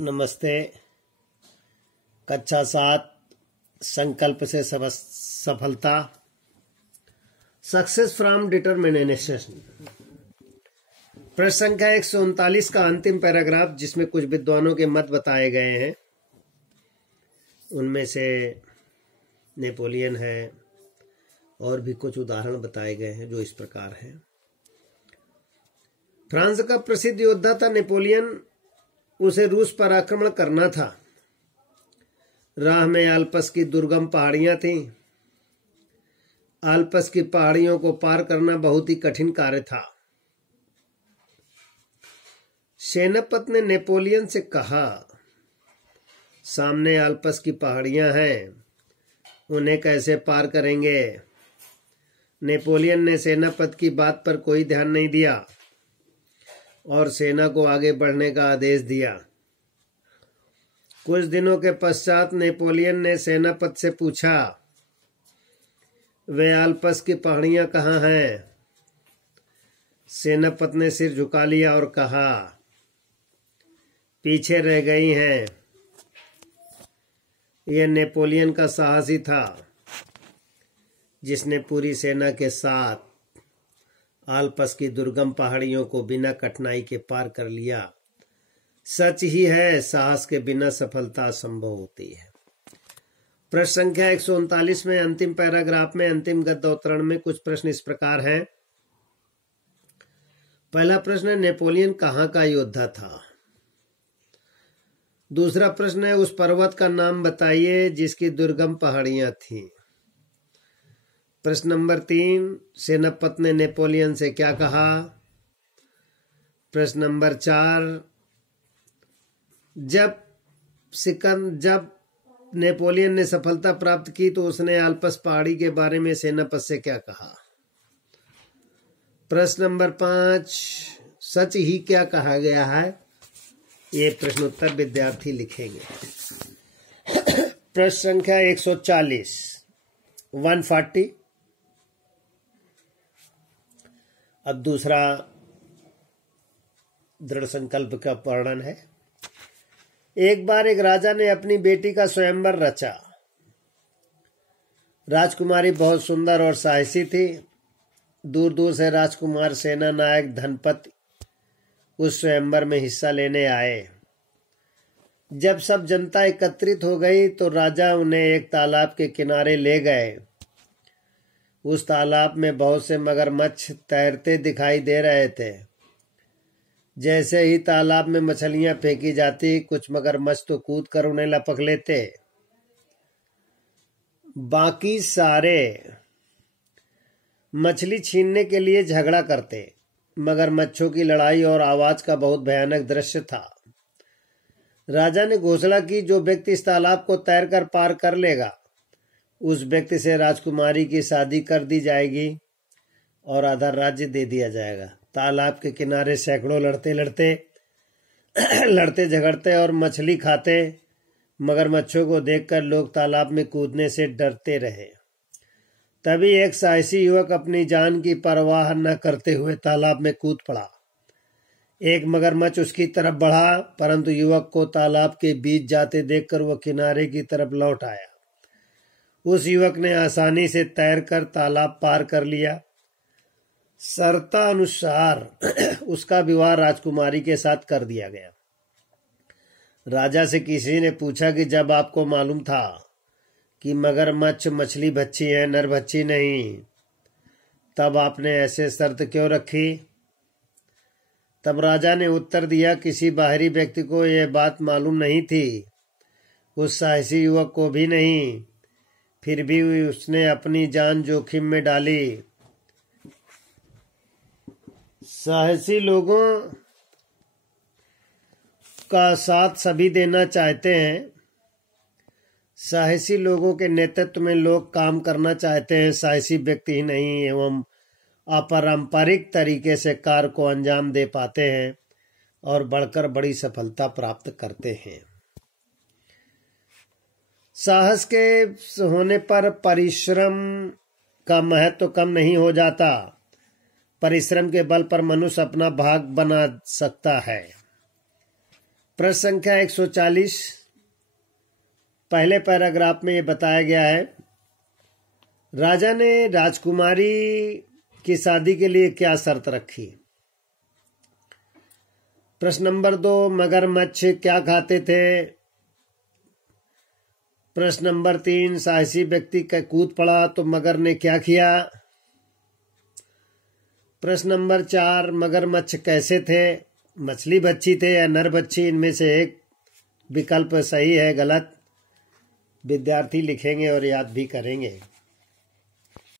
नमस्ते। कक्षा 7 संकल्प से सफलता, सक्सेस फ्रॉम डिटरमिनेशन। प्रश्न संख्या 139 का अंतिम पैराग्राफ, जिसमें कुछ विद्वानों के मत बताए गए हैं। उनमें से नेपोलियन है और भी कुछ उदाहरण बताए गए हैं जो इस प्रकार हैं। फ्रांस का प्रसिद्ध योद्धा था नेपोलियन। उसे रूस पर आक्रमण करना था। राह में आल्प्स की दुर्गम पहाड़ियां थीं। आल्प्स की पहाड़ियों को पार करना बहुत ही कठिन कार्य था। सेनापति ने नेपोलियन से कहा, सामने आल्प्स की पहाड़ियां हैं, उन्हें कैसे पार करेंगे? नेपोलियन ने सेनापति की बात पर कोई ध्यान नहीं दिया और सेना को आगे बढ़ने का आदेश दिया। कुछ दिनों के पश्चात नेपोलियन ने सेनापति से पूछा, वे आल्प्स की पहाड़ियां कहाँ हैं? सेनापति ने सिर झुका लिया और कहा, पीछे रह गई हैं। यह नेपोलियन का साहसी था, जिसने पूरी सेना के साथ आल्प्स की दुर्गम पहाड़ियों को बिना कठिनाई के पार कर लिया। सच ही है, साहस के बिना सफलता असंभव होती है। प्रश्न संख्या 139 में अंतिम पैराग्राफ में अंतिम गद्योतरण में कुछ प्रश्न इस प्रकार हैं। पहला प्रश्न है, नेपोलियन कहाँ का योद्धा था? दूसरा प्रश्न है, उस पर्वत का नाम बताइए जिसकी दुर्गम पहाड़ियां थीं। प्रश्न नंबर 3, सेनापति ने नेपोलियन से क्या कहा? प्रश्न नंबर 4, जब नेपोलियन ने सफलता प्राप्त की तो उसने आल्प्स पहाड़ी के बारे में सेनापति से क्या कहा? प्रश्न नंबर 5, सच ही क्या कहा गया है? ये प्रश्नोत्तर विद्यार्थी लिखेंगे। प्रश्न संख्या 140 140। अब दूसरा दृढ़ संकल्प का वर्णन है। एक बार एक राजा ने अपनी बेटी का स्वयंवर रचा। राजकुमारी बहुत सुंदर और साहसी थी। दूर दूर से राजकुमार, सेना नायक, धनपति उस स्वयंवर में हिस्सा लेने आए। जब सब जनता एकत्रित हो गई तो राजा उन्हें एक तालाब के किनारे ले गए। उस तालाब में बहुत से मगरमच्छ तैरते दिखाई दे रहे थे। जैसे ही तालाब में मछलियां फेंकी जाती, कुछ मगरमच्छ तो कूद कर उन्हें लपक लेते। बाकी सारे मछली छीनने के लिए झगड़ा करते। मगरमच्छों की लड़ाई और आवाज का बहुत भयानक दृश्य था। राजा ने घोषणा की, जो व्यक्ति इस तालाब को तैरकर पार कर लेगा, उस व्यक्ति से राजकुमारी की शादी कर दी जाएगी और आधा राज्य दे दिया जाएगा। तालाब के किनारे सैकड़ों लड़ते झगड़ते और मछली खाते मगरमच्छों को देखकर लोग तालाब में कूदने से डरते रहे। तभी एक साहसी युवक अपनी जान की परवाह न करते हुए तालाब में कूद पड़ा। एक मगरमच्छ उसकी तरफ बढ़ा, परंतु युवक को तालाब के बीच जाते देखकर वह किनारे की तरफ लौट आया। उस युवक ने आसानी से तैरकर तालाब पार कर लिया। शर्ता अनुसार उसका विवाह राजकुमारी के साथ कर दिया गया। राजा से किसी ने पूछा कि जब आपको मालूम था कि मगरमच्छ मछली भक्षी है, नर भक्षी नहीं, तब आपने ऐसे शर्त क्यों रखी? तब राजा ने उत्तर दिया, किसी बाहरी व्यक्ति को यह बात मालूम नहीं थी, उस साहसी युवक को भी नहीं। फिर भी उसने अपनी जान जोखिम में डाली। साहसी लोगों का साथ सभी देना चाहते हैं। साहसी लोगों के नेतृत्व में लोग काम करना चाहते हैं, साहसी व्यक्ति ही नहीं एवं अपारंपरिक तरीके से कार्य को अंजाम दे पाते हैं और बढ़कर बड़ी सफलता प्राप्त करते हैं। साहस के होने पर परिश्रम का महत्व कम नहीं हो जाता। परिश्रम के बल पर मनुष्य अपना भाग बना सकता है। प्रश्न संख्या 140 पहले पैराग्राफ में ये बताया गया है, राजा ने राजकुमारी की शादी के लिए क्या शर्त रखी। प्रश्न नंबर 2, मगरमच्छ क्या खाते थे। प्रश्न नंबर 3, साहसी व्यक्ति का कूद पड़ा तो मगर ने क्या किया। प्रश्न नंबर 4, मगरमच्छ कैसे थे, मछली बच्ची थे या नर बच्ची। इनमें से एक विकल्प सही है, गलत विद्यार्थी लिखेंगे और याद भी करेंगे।